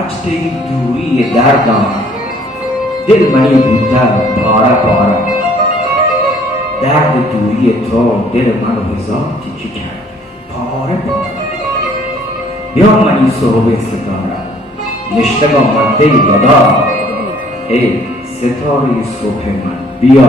अचते दूरी ये दारदा दिल money Buddha para para derde दूरी तो दिल मनो हिजाब चिचिकार para para बिया मनी सोबे सितारा निश्चय मते यदा ए सितारे सोफे मन बिया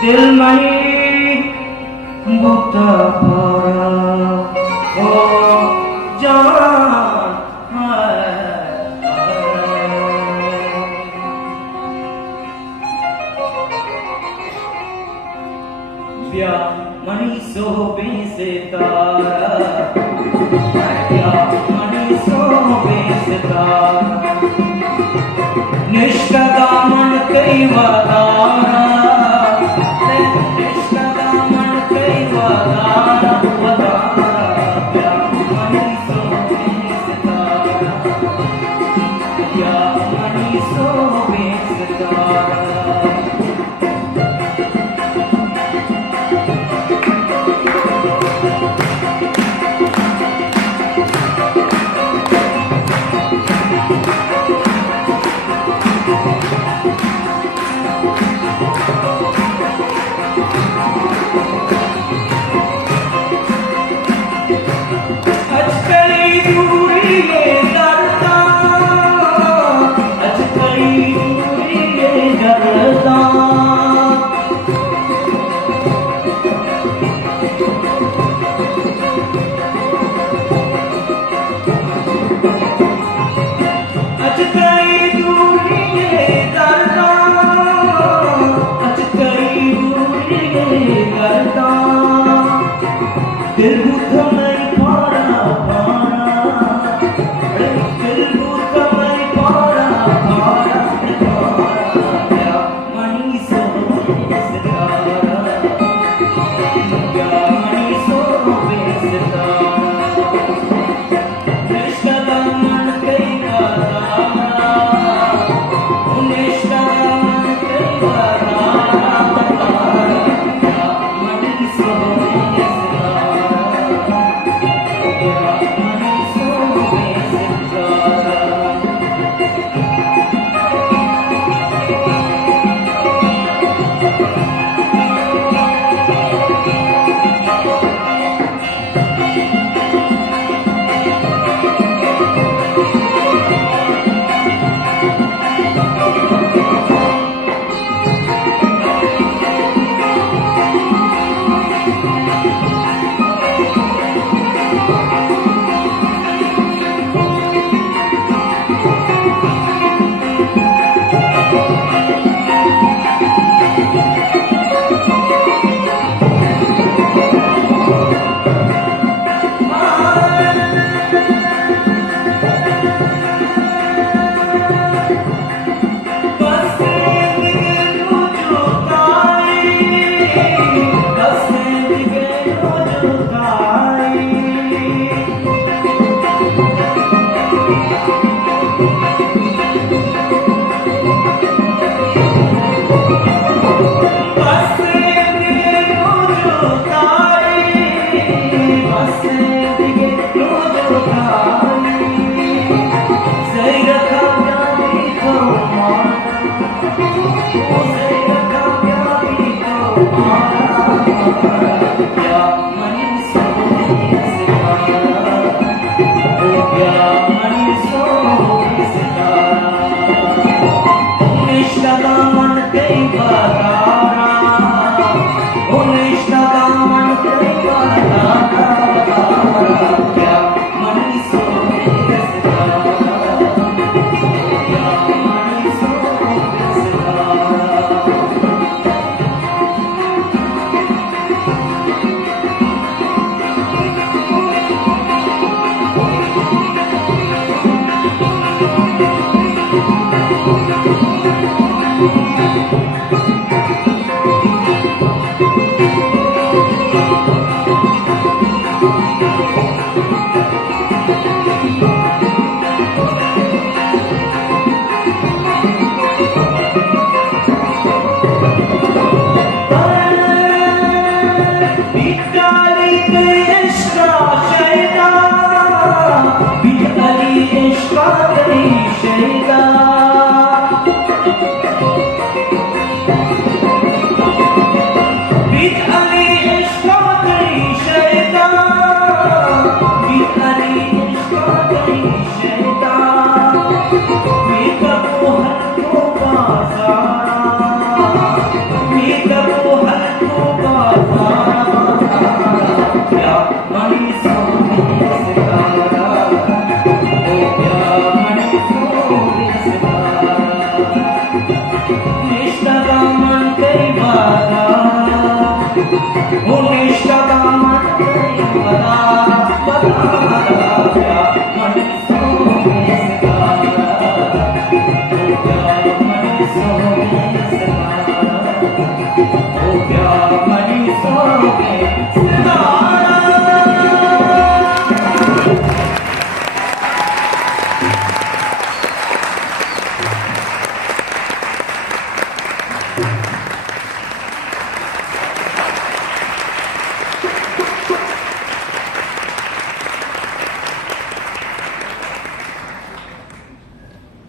दिल मई बुता पारा ओ जान ब्या मनी सोबे से तारा ब्या मनी सोबे से तारा निष्कदा मन कई वादारा उसे रखा प्यारी को मारा, क्या मनी सो सितारा, ओ क्या मनी सो सितारा, निष्ठा का मन कई बतारा, ओ निष्ठा का मन कई बतारा, क्या मनी सो निष्ठा का मन कई बता